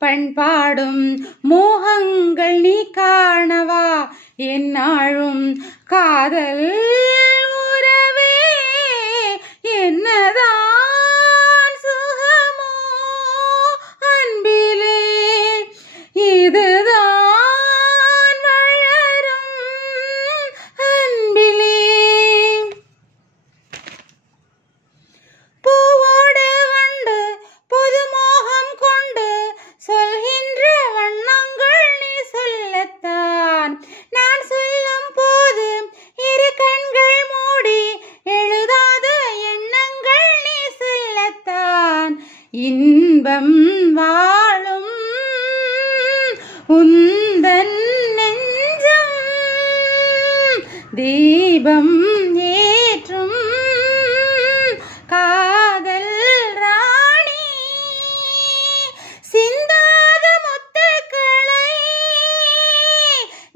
பண்பாடும் மோகங்கள் நீ காணவா என்னாலும் காதல் உறவே என்னதான் சுகமோ அன்பிலே இதுதான் வளரும் அன்பிலே பூவோடு வண்டு புது மோகம் கொண்டு சொல்கின்ற வண்ணங்கள் நீ சொல்லத்தான் நான் சொல்லும் போது இரு கண்கள் மூடி எழுதாத எண்ணங்கள் நீ சொல்லத்தான் இன்பம் வாழும் உந்தன் நெஞ்சம் தீபம் ஏற்றும் காதல் ராணி சிந்தாத முத்துக்களை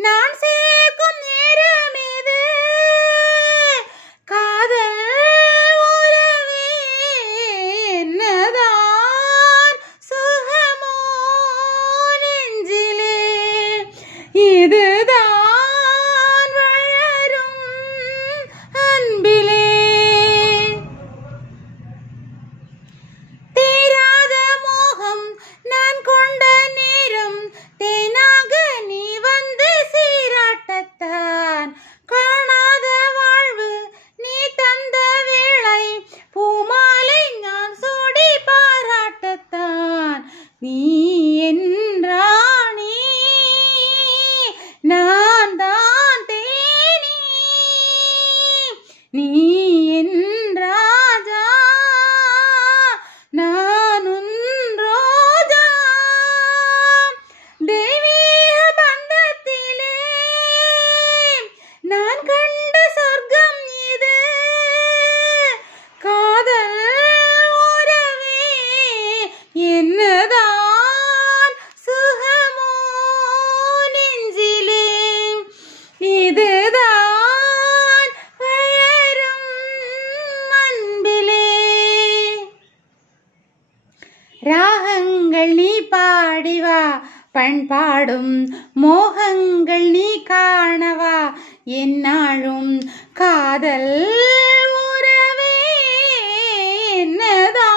நான் சேர்க்கும் நேரம் இது காதல் உறவே என்னதான் சுகமோ நெஞ்சிலே இதுதான் வளரும் அன்பிலே தேராத மோகம் நான் கொண்ட நேரம் தேனாக நீ வந்து சீராட்டத்தான் காணாத வாழ்வு நீ தந்த வேளை பூமாலை நான் சூடி பாராட்டத்தான் நீ என் ராணி நான் தான் தேனி நீ என் ராஜா நான் உன் ரோஜா தெய்வீக பந்தத்திலே நான் கண்ட சொர்க்கம் இது காதல் உறவே என்னதான் சுகமோ நெஞ்சிலே இதுதான் வளரும் அன்பிலே ராகங்கள் நீ பாடிவா பண்பாடும் மோகங்கள் நீ காணவா என்னாலும் காதல் உறவே என்னதான்